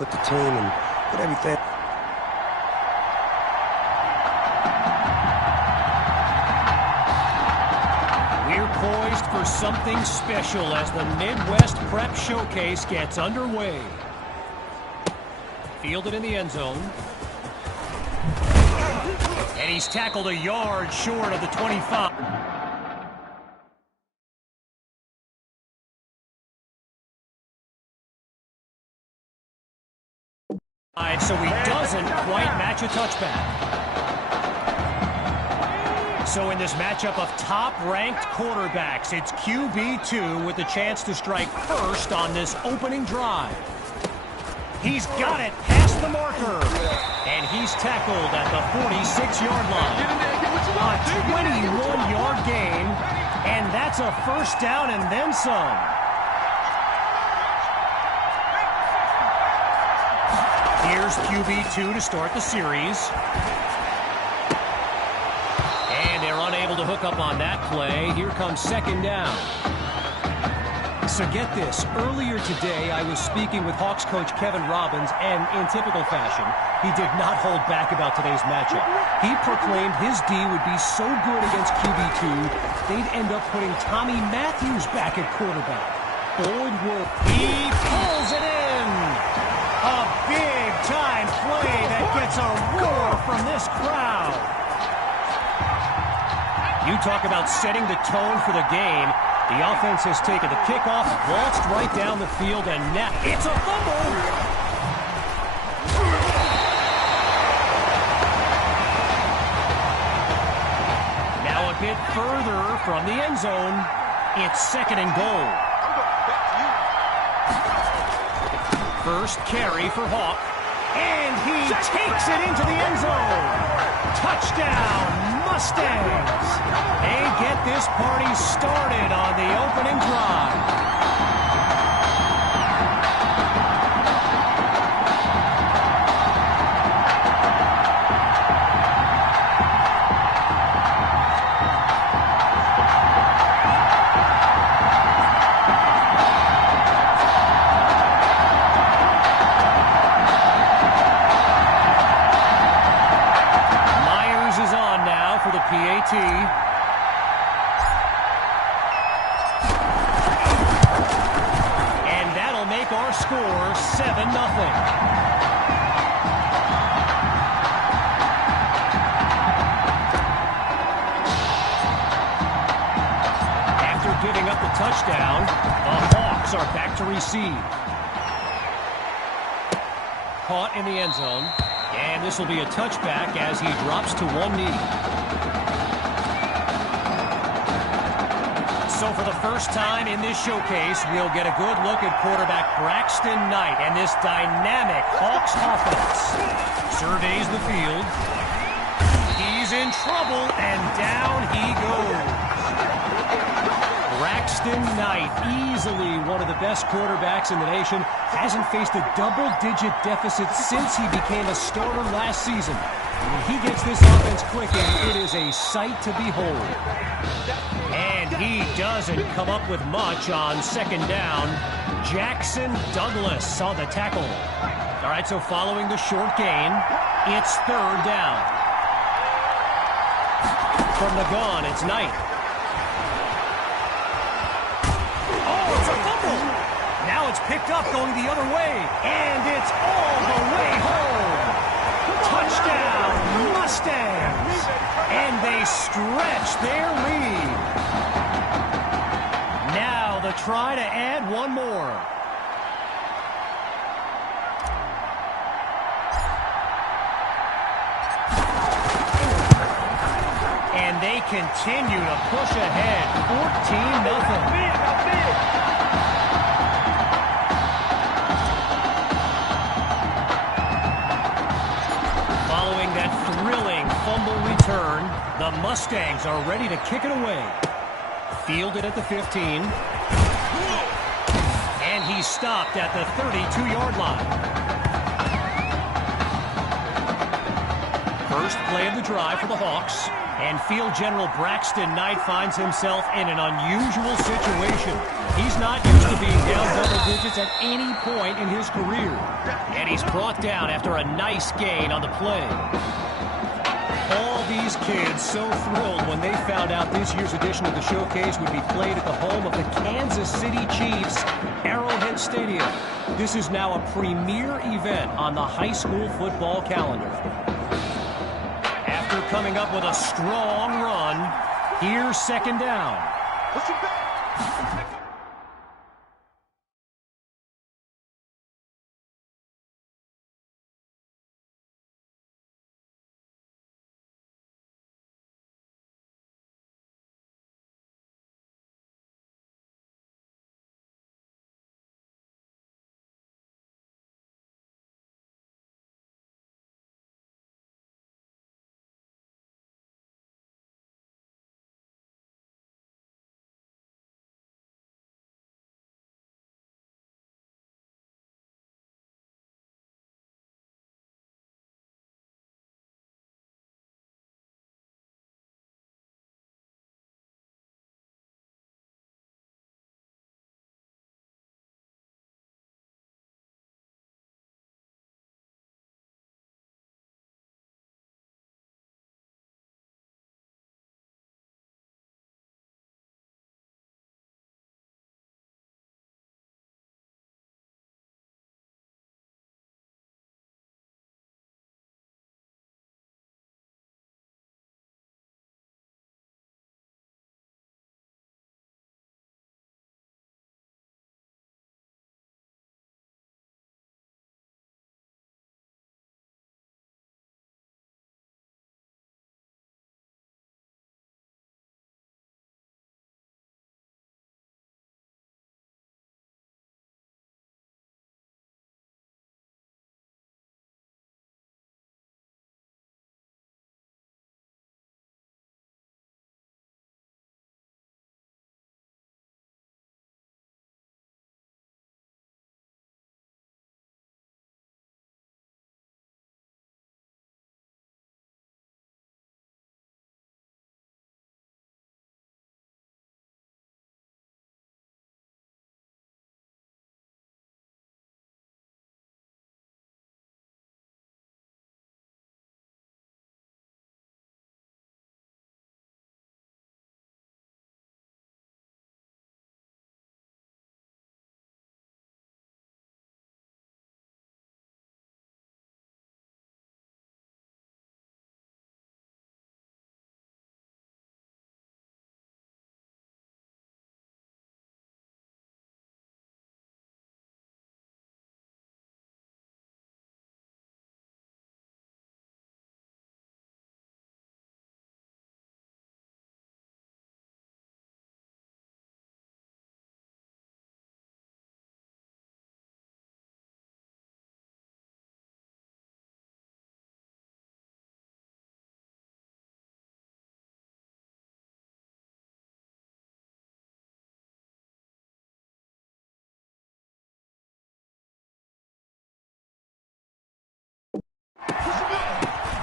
with the team and put everything. We're poised for something special as the Midwest Prep Showcase gets underway. Fielded in the end zone. And he's tackled a yard short of the 25. So he doesn't quite match a touchback. So in this matchup of top-ranked quarterbacks, it's QB2 with the chance to strike first on this opening drive. He's got it past the marker. And he's tackled at the 46-yard line. A 21-yard gain, and that's a first down and then some. Here's QB2 to start the series. And they're unable to hook up on that play. Here comes second down. So get this, earlier today I was speaking with Hawks coach Kevin Robbins, and in typical fashion, he did not hold back about today's matchup. He proclaimed his D would be so good against QB2, they'd end up putting Tommy Matthews back at quarterback. Boyd Wolf, he pulls it in! A big-time play that gets a roar from this crowd. You talk about setting the tone for the game. The offense has taken the kickoff, waltzed right down the field, and now it's a fumble. Now a bit further from the end zone. It's second and goal. First carry for Hawk, and he takes it into the end zone. Touchdown, Mustangs. They get this party started on the opening drive. PAT. And that'll make our score 7-0. After giving up the touchdown, the Hawks are back to receive. Caught in the end zone. And this will be a touchback as he drops to one knee. So for the first time in this showcase, we'll get a good look at quarterback Braxton Knight and this dynamic Hawks offense. Surveys the field. He's in trouble, and down he goes. Braxton Knight, easily one of the best quarterbacks in the nation, hasn't faced a double-digit deficit since he became a starter last season. When he gets this offense clicking, it is a sight to behold. And he doesn't come up with much on second down. Jackson Douglas on the tackle. All right, so following the short gain, it's third down. From the gun, it's Knight. Oh, it's a fumble. Now it's picked up going the other way. And it's all the way home. Touchdown, Mustangs. And they stretch their lead. Now the try to add one more. And they continue to push ahead, 14-0. Following that thrilling fumble return, the Mustangs are ready to kick it away. Fielded at the 15. And he's stopped at the 32-yard line. First play of the drive for the Hawks. And field general Braxton Knight finds himself in an unusual situation. He's not used to being down double digits at any point in his career. And he's brought down after a nice gain on the play. All these kids so thrilled when they found out this year's edition of the showcase would be played at the home of the Kansas City Chiefs, Arrowhead Stadium. This is now a premier event on the high school football calendar. After coming up with a strong run, here's second down.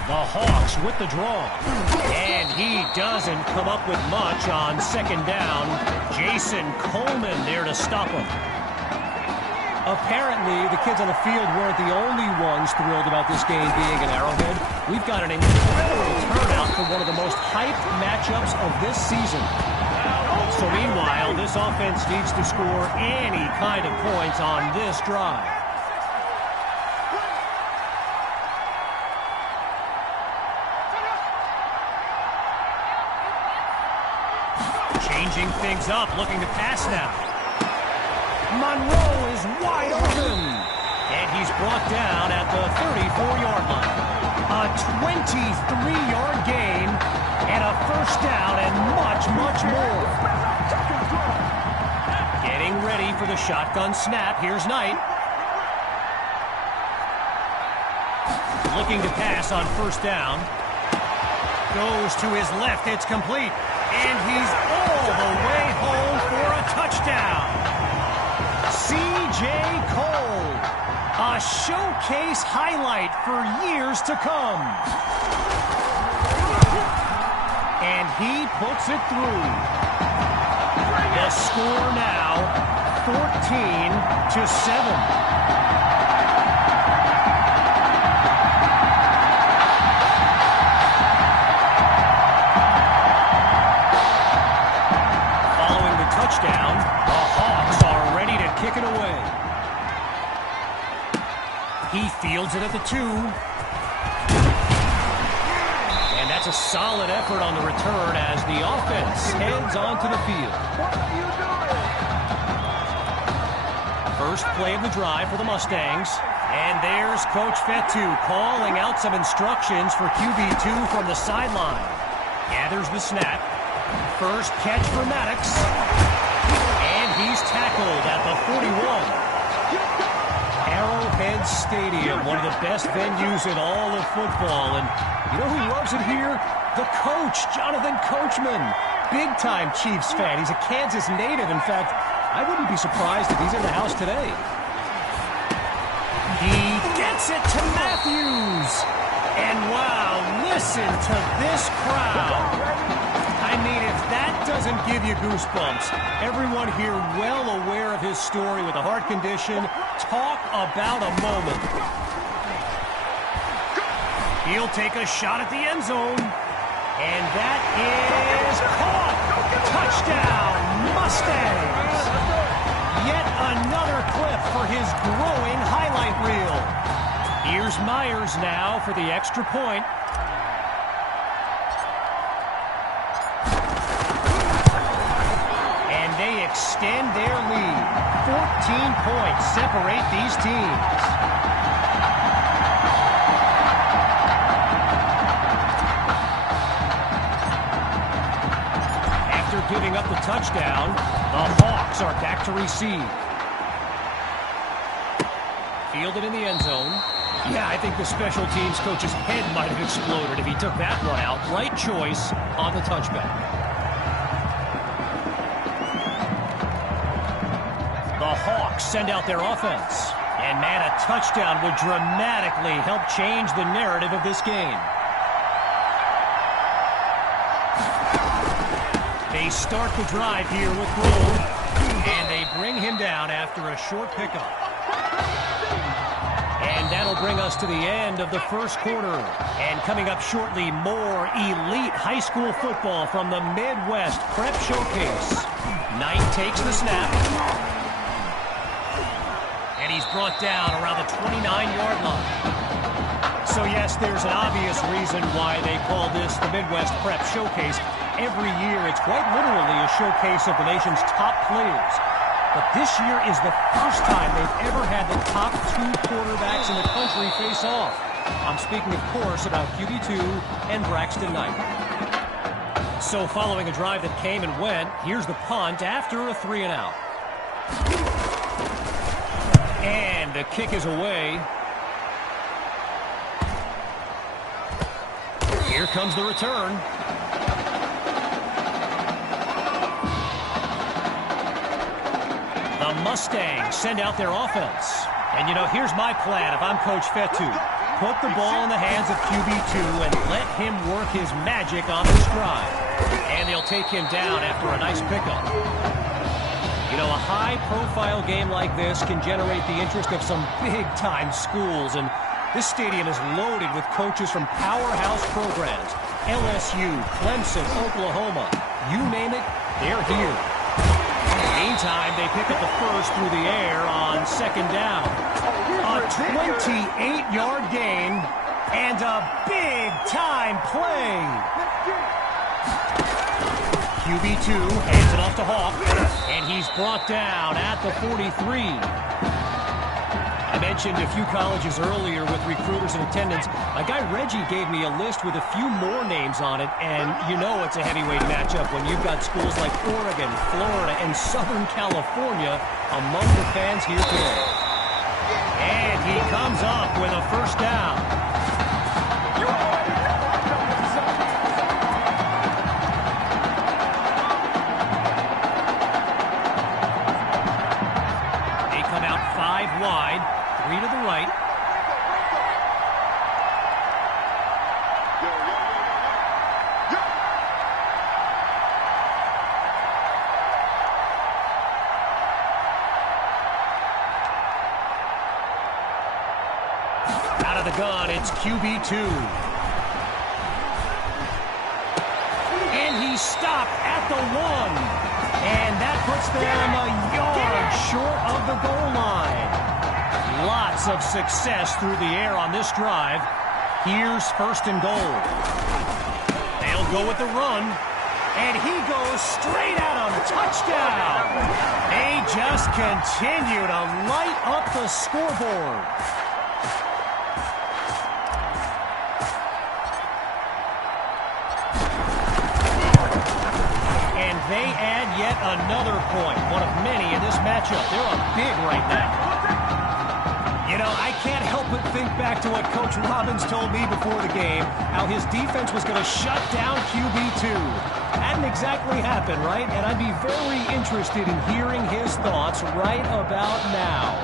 The Hawks with the draw. And he doesn't come up with much on second down. Jason Coleman there to stop him. Apparently, the kids on the field weren't the only ones thrilled about this game being an Arrowhead. We've got an incredible turnout for one of the most hyped matchups of this season. So meanwhile, this offense needs to score any kind of points on this drive. Changing things up, looking to pass now. Monroe is wide open. And he's brought down at the 34-yard line. A 23-yard gain and a first down and much, much more. Getting ready for the shotgun snap. Here's Knight. Looking to pass on first down. Goes to his left. It's complete. And he's all the way home for a touchdown. C.J. Cole, a showcase highlight for years to come. And he puts it through. The score now, 14-7. Touchdown. The Hawks are ready to kick it away. He fields it at the 2. And that's a solid effort on the return as the offense heads onto the field. First play of the drive for the Mustangs. And there's Coach Fetu calling out some instructions for QB2 from the sideline. Gathers the snap. First catch for Maddox. And he's tackled at the 41. Arrowhead Stadium, one of the best venues in all of football. And you know who loves it here? The coach, Jonathan Coachman. Big-time Chiefs fan. He's a Kansas native. In fact, I wouldn't be surprised if he's in the house today. He gets it to Matthews. And wow, listen to this crowd. I mean, if that doesn't give you goosebumps, everyone here well aware of his story with a heart condition. Talk about a moment. He'll take a shot at the end zone. And that is caught. Touchdown, Mustangs. Yet another clip for his growing highlight reel. Here's Myers now for the extra point. They extend their lead. 14 points separate these teams. After giving up the touchdown, the Hawks are back to receive. Fielded in the end zone. Yeah, I think the special teams coach's head might have exploded if he took that one out. Right choice on the touchback. The Hawks send out their offense. And man, a touchdown would dramatically help change the narrative of this game. They start the drive here with Gould. And they bring him down after a short pickup. And that'll bring us to the end of the first quarter. And coming up shortly, more elite high school football from the Midwest Prep Showcase. Knight takes the snap. And he's brought down around the 29-yard line. So yes, there's an obvious reason why they call this the Midwest Prep Showcase. Every year, it's quite literally a showcase of the nation's top players. But this year is the first time they've ever had the top 2 quarterbacks in the country face off. I'm speaking, of course, about QB2 and Braxton Knight. So following a drive that came and went, here's the punt after a 3-and-out. And the kick is away. Here comes the return. The Mustangs send out their offense. And, you know, here's my plan if I'm Coach Fetu. Put the ball in the hands of QB2 and let him work his magic on this drive. And they'll take him down after a nice pickup. You know, a high-profile game like this can generate the interest of some big-time schools. And this stadium is loaded with coaches from powerhouse programs. LSU, Clemson, Oklahoma. You name it, they're here. Meantime, they pick up the first through the air on second down. A 28-yard gain and a big-time play. QB2 hands it off to Hawk, and he's brought down at the 43. I mentioned a few colleges earlier with recruiters in attendance. A guy, Reggie, gave me a list with a few more names on it, and you know it's a heavyweight matchup when you've got schools like Oregon, Florida, and Southern California among the fans here today. And he comes up with a first down. They come out 5 wide. 3 to the right. the gun, it's QB2. And he's stopped at the 1. And that puts them a yard short of the goal line. Lots of success through the air on this drive. Here's 1st and goal. They'll go with the run. And he goes straight at him. Touchdown. They just continue to light up the scoreboard. And they add yet another point. One of many in this matchup. They're up big right now. You know, I can't help but think back to what Coach Robbins told me before the game, how his defense was going to shut down QB2. Hadn't exactly happened, right? And I'd be very interested in hearing his thoughts right about now.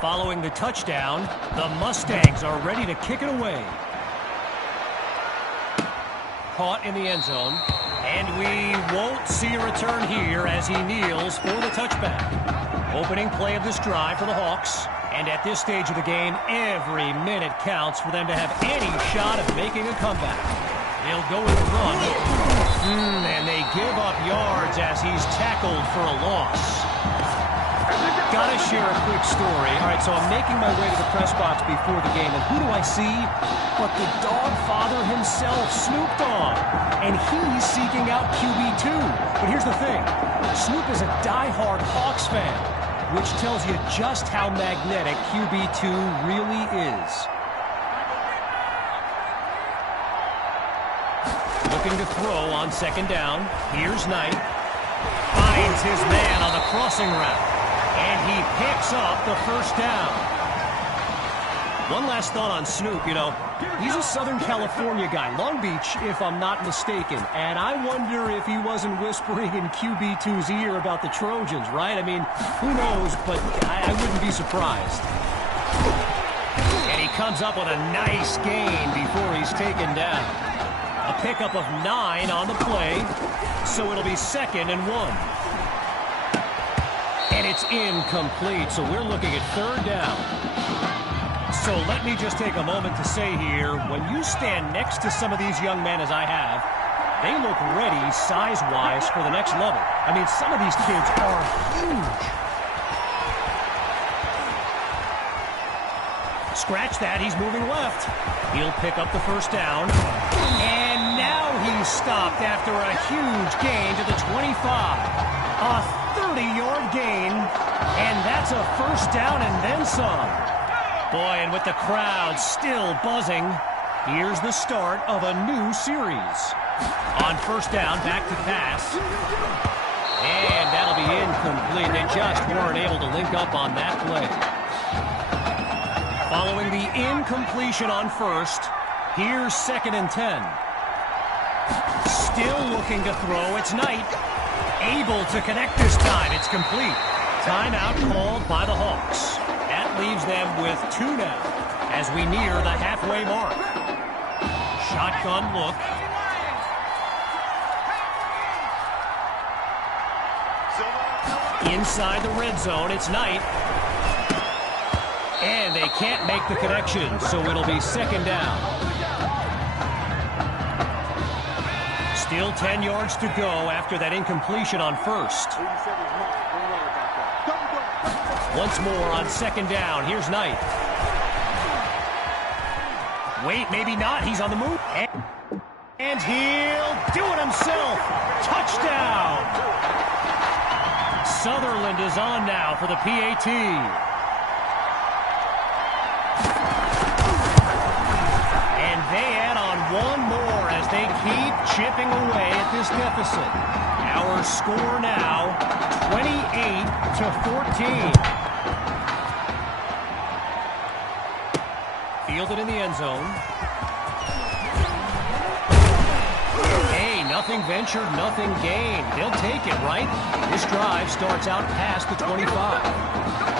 Following the touchdown, the Mustangs are ready to kick it away. Caught in the end zone, and we won't see a return here as he kneels for the touchback. Opening play of this drive for the Hawks, and at this stage of the game, every minute counts for them to have any shot of making a comeback. They'll go with the run, and they give up yards as he's tackled for a loss. Gotta share a quick story. All right, so I'm making my way to the press box before the game, and who do I see but the dog father himself, Snoop Dogg, and he's seeking out QB2. But here's the thing. Snoop is a diehard Hawks fan, which tells you just how magnetic QB2 really is. Looking to throw on 2nd down. Here's Knight. Finds his man on the crossing route. And he picks up the 1st down. One last thought on Snoop. You know, he's a Southern California guy, Long Beach, if I'm not mistaken. And I wonder if he wasn't whispering in QB2's ear about the Trojans, right? I mean, who knows, but I wouldn't be surprised. And he comes up with a nice gain before he's taken down. A pickup of 9 on the play, so it'll be 2nd and 1. And it's incomplete, so we're looking at 3rd down. So let me just take a moment to say here, when you stand next to some of these young men as I have, they look ready size-wise for the next level. I mean, some of these kids are huge. Scratch that, he's moving left. He'll pick up the 1st down. And now he's stopped after a huge gain to the 25. A 30-yard gain, and that's a 1st down and then some. Boy, and with the crowd still buzzing, here's the start of a new series. On 1st down, back to pass. And that'll be incomplete. They just weren't able to link up on that play. Following the incompletion on 1st, here's 2nd and 10. Still looking to throw, it's Knight. Able to connect this time. It's complete. Timeout called by the Hawks. That leaves them with 2 now as we near the halfway mark. Shotgun look. Inside the red zone, it's Knight. And they can't make the connection, so it'll be 2nd down. Still 10 yards to go after that incompletion on 1st. Once more on 2nd down. Here's Knight. Wait, maybe not. He's on the move. And he'll do it himself. Touchdown. Sutherland is on now for the PAT. And they add on one more as they keep chipping away at this deficit. Our score now, 28-14. Fielded in the end zone. Hey, nothing ventured, nothing gained. They'll take it, right? This drive starts out past the 25.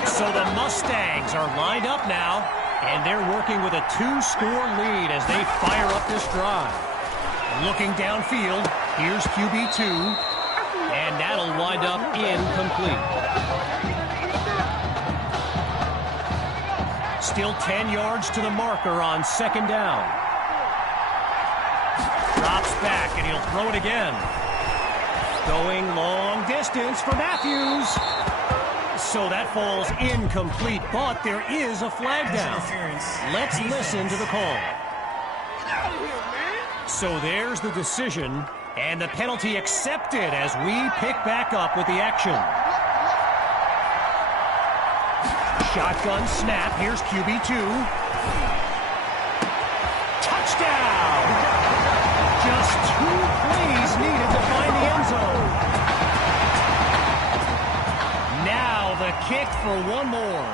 So the Mustangs are lined up now, and they're working with a 2-score lead as they fire up this drive. Looking downfield, Here's QB2, and that'll wind up incomplete. Still 10 yards to the marker on second down. Drops back, and he'll throw it again. Going long distance for Matthews. So that falls incomplete, but there is a flag down. Let's listen to the call. So there's the decision, and the penalty accepted as we pick back up with the action. Shotgun snap. Here's QB2. Touchdown! Just 2 plays needed to find the end zone. Now the kick for one more.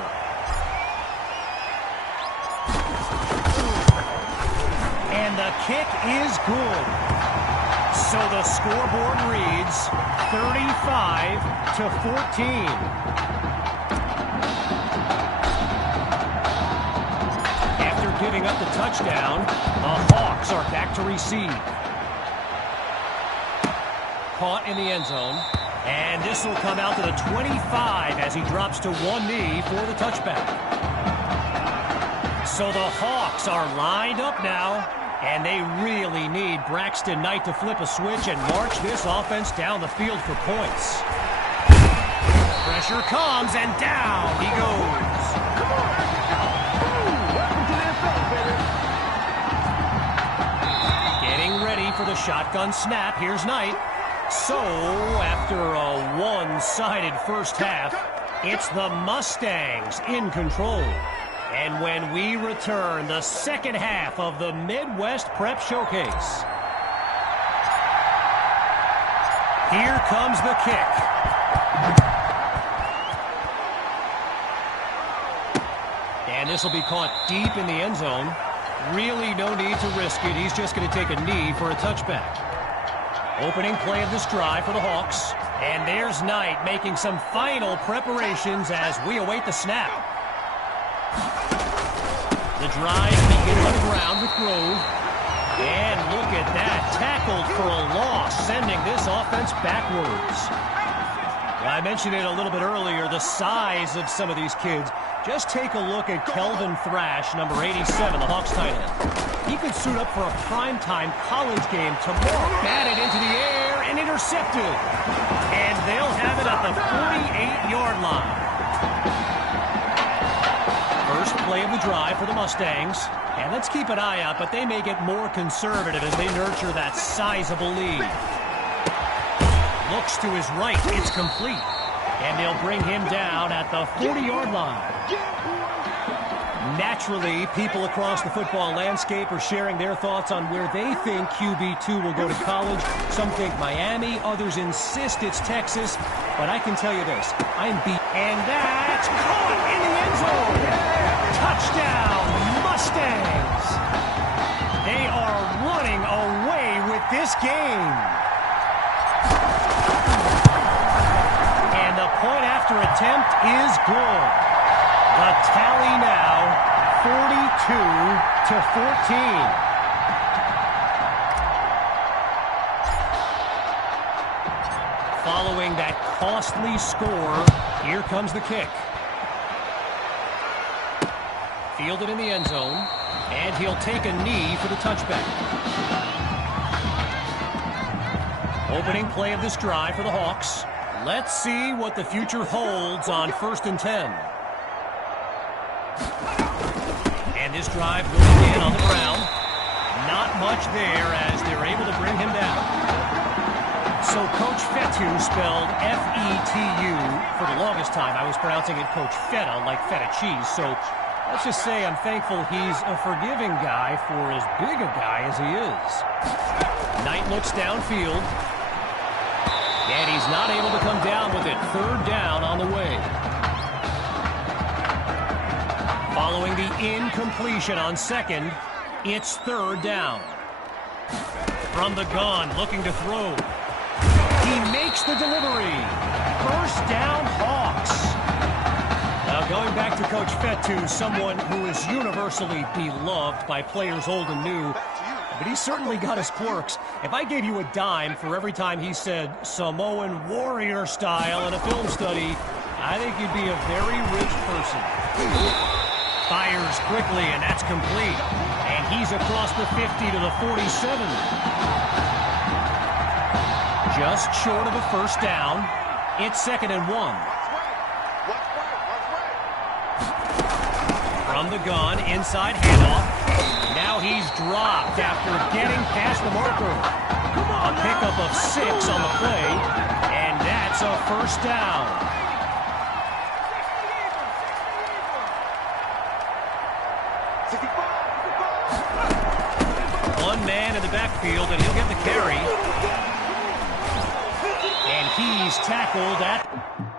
And the kick is good. So the scoreboard reads 35-14. Giving up the touchdown, the Hawks are back to receive. Caught in the end zone, and this will come out to the 25 as he drops to one knee for the touchback. So the Hawks are lined up now, and they really need Braxton Knight to flip a switch and march this offense down the field for points. Pressure comes, and down he goes. For the shotgun snap, here's Knight. So, after a one-sided first half, it's the Mustangs in control. And when we return, the second half of the Midwest Prep Showcase. Here comes the kick. And this will be caught deep in the end zone. Really no need to risk it. He's just going to take a knee for a touchback. Opening play of this drive for the Hawks. And there's Knight making some final preparations as we await the snap. The drive begins on the ground with Grove. And look at that. Tackled for a loss, sending this offense backwards. I mentioned it a little bit earlier, the size of some of these kids. Just take a look at Kelvin Thrash, number 87, the Hawks tight end. He could suit up for a primetime college game tomorrow. Batted into the air and intercepted. And they'll have it at the 48-yard line. First play of the drive for the Mustangs. And let's keep an eye out, but they may get more conservative as they nurture that sizable lead. Looks to his right, it's complete. And they'll bring him down at the 40-yard line. Naturally, people across the football landscape are sharing their thoughts on where they think QB2 will go to college. Some think Miami, others insist it's Texas. But I can tell you this, I'm beat. And that's caught in the end zone. Touchdown, Mustangs. They are running away with this game. And the point after attempt is good. The tally now, 42-14. Following that costly score, here comes the kick. Fielded in the end zone, and he'll take a knee for the touchback. Opening play of this drive for the Hawks. Let's see what the future holds on 1st and 10. And this drive will begin on the ground. Not much there as they're able to bring him down. So Coach Fetu, spelled F-E-T-U, for the longest time I was pronouncing it Coach Feta, like feta cheese. So let's just say I'm thankful he's a forgiving guy for as big a guy as he is. Knight looks downfield. And he's not able to come down with it. 3rd down on the way. Following the incompletion on 2nd, it's 3rd down. From the gun, looking to throw. He makes the delivery. 1st down, Hawks. Now going back to Coach Fetu, someone who is universally beloved by players old and new. but he certainly got his quirks. If I gave you a dime for every time he said Samoan warrior style in a film study, I think you'd be a very rich person. Fires quickly, and that's complete. And he's across the 50 to the 47. Just short of a first down. It's 2nd and 1. From the gun, inside handoff. Now he's dropped after getting past the marker. A pickup of 6 on the play, and that's a first down. One man in the backfield, and he'll get the carry. And he's tackled at...